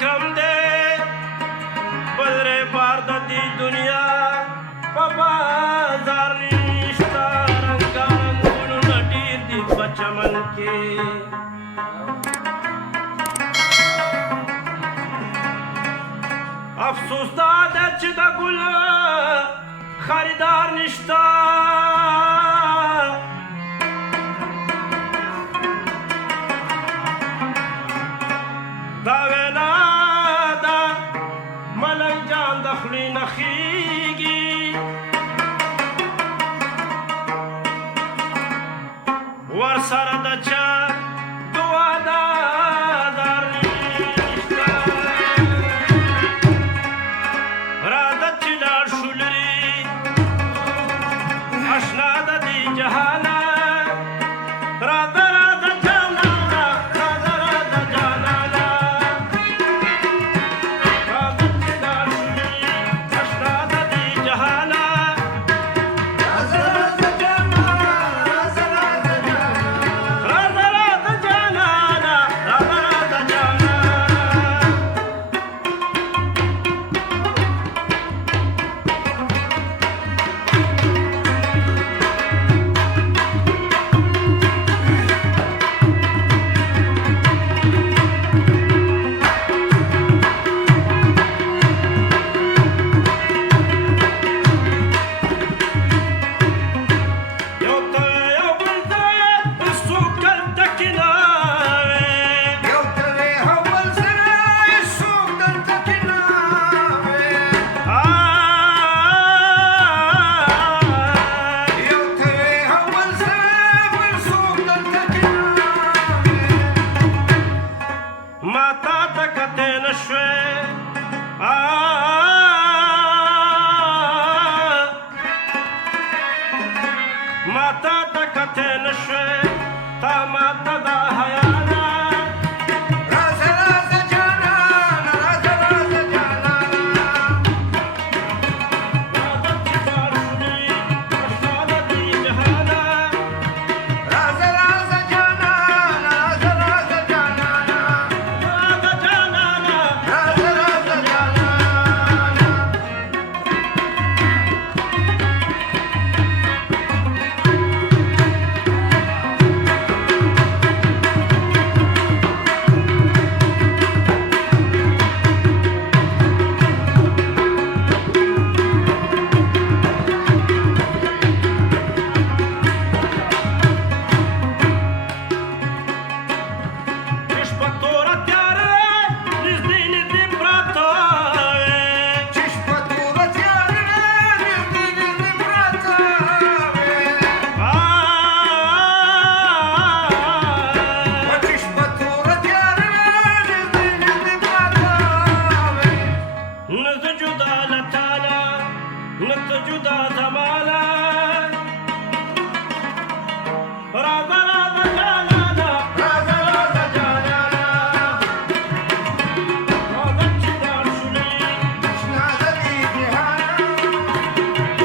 اکرم دی بدر بار د دې دنیا په بازار نشته رنګارنګونو نه ډېر دي په چمن کې افسوس دا ده چې د ګل خریدار نشته دا وینا ده ملنګ جان د خولې نه خیږي ورسره د چا دعادار نشته راځه چې لاړ شو لرې اشنا د دې جهانه راځه راځه جانانه راځه راځه جانانه راځه چې لاړ شو لرې اشنا د دې جهانه راځه راځه جانانه راځه راځه جانانه راځه راځه جانانه راځه راځه جانانه ماتا تا کته نشوي تا ماتا دا حیانا راځه راځه جانانا راځه راځه جانانا راځه چې لاړ شو لرې اشنا د دې جهانه راځه راځه جانانا راځه راځه جانانا راځه جانانا راځه راځه جانانا جدا زمانہ راځه راځه جانانه راځه راځه جانانه راځه چې لاړ شو لرې اشنا د دې جهانه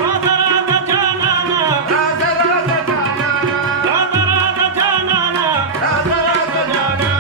راځه راځه جانانه راځه راځه جانانه راځه راځه جانانه راځه راځه جانانه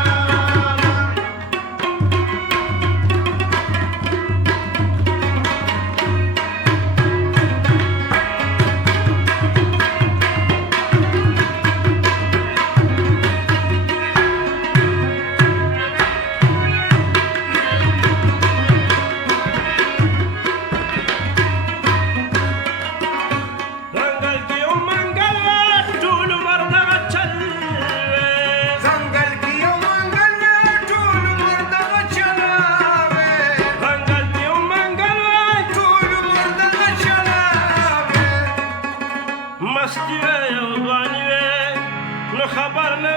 مستی وې او ځواني وې نو خبر نه